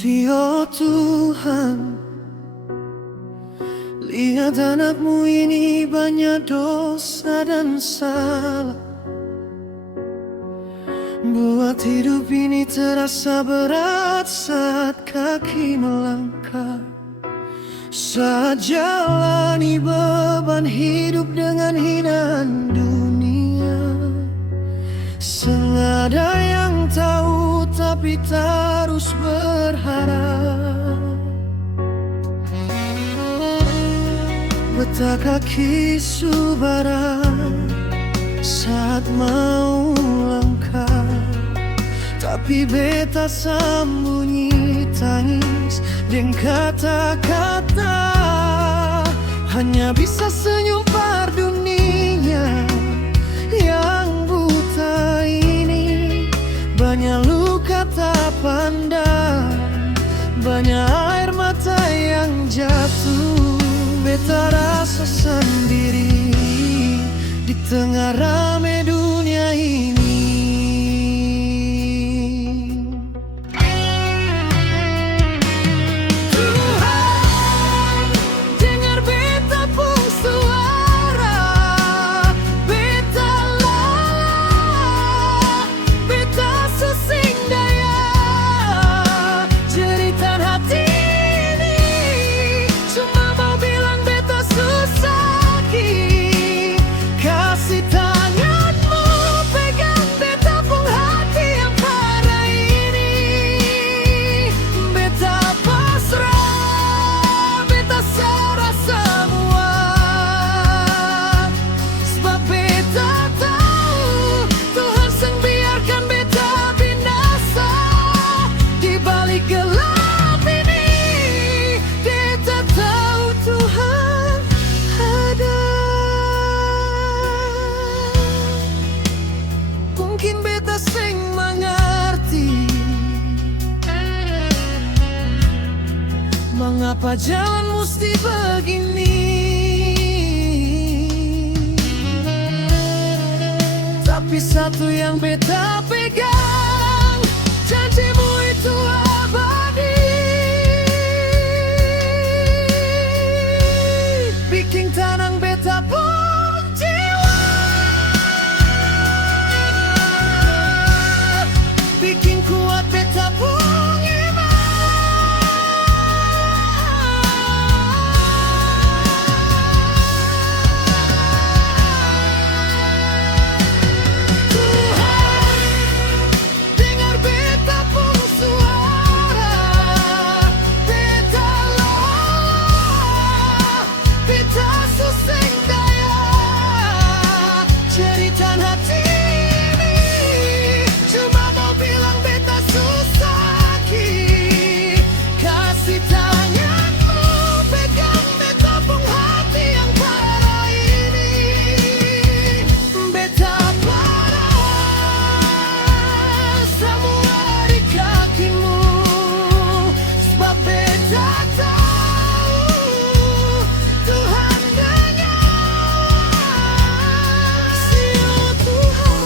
Sio Tuhan, lihat anakmu ini banyak dosa dan salah, buat hidup ini terasa berat saat kaki melangkah, saat jalani beban hidup dengan hinaan dunia. Senada yang tahu tapi terus berharap, betah kaki subara saat mau langkah, tapi beta sembunyi tangis dan kata-kata, hanya bisa senyum pada dunia yang buta ini. Banyak luka tak pandang, banyak air mata yang jatuh. Beta rasa sendiri di tengah rame dunia ini. Mungkin beta sing mengerti mengapa jalan mesti begini. Tapi satu yang beta pegang, janjimu itu abadi, bikin tenang beta pun jiwa, bikin kuat beta pun iman. Tuhan, dengar beta pun suara, beta lelah, beta susah daya, cerita hati ini cuma mau bilang beta susah ki. Kasih tanganmu pegang beta pun hati yang parah ini. Beta parah semua di kakimu, sebab beta tahu Tuhan dengar. Sio Tuhan,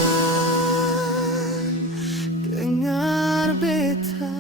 dengar beta.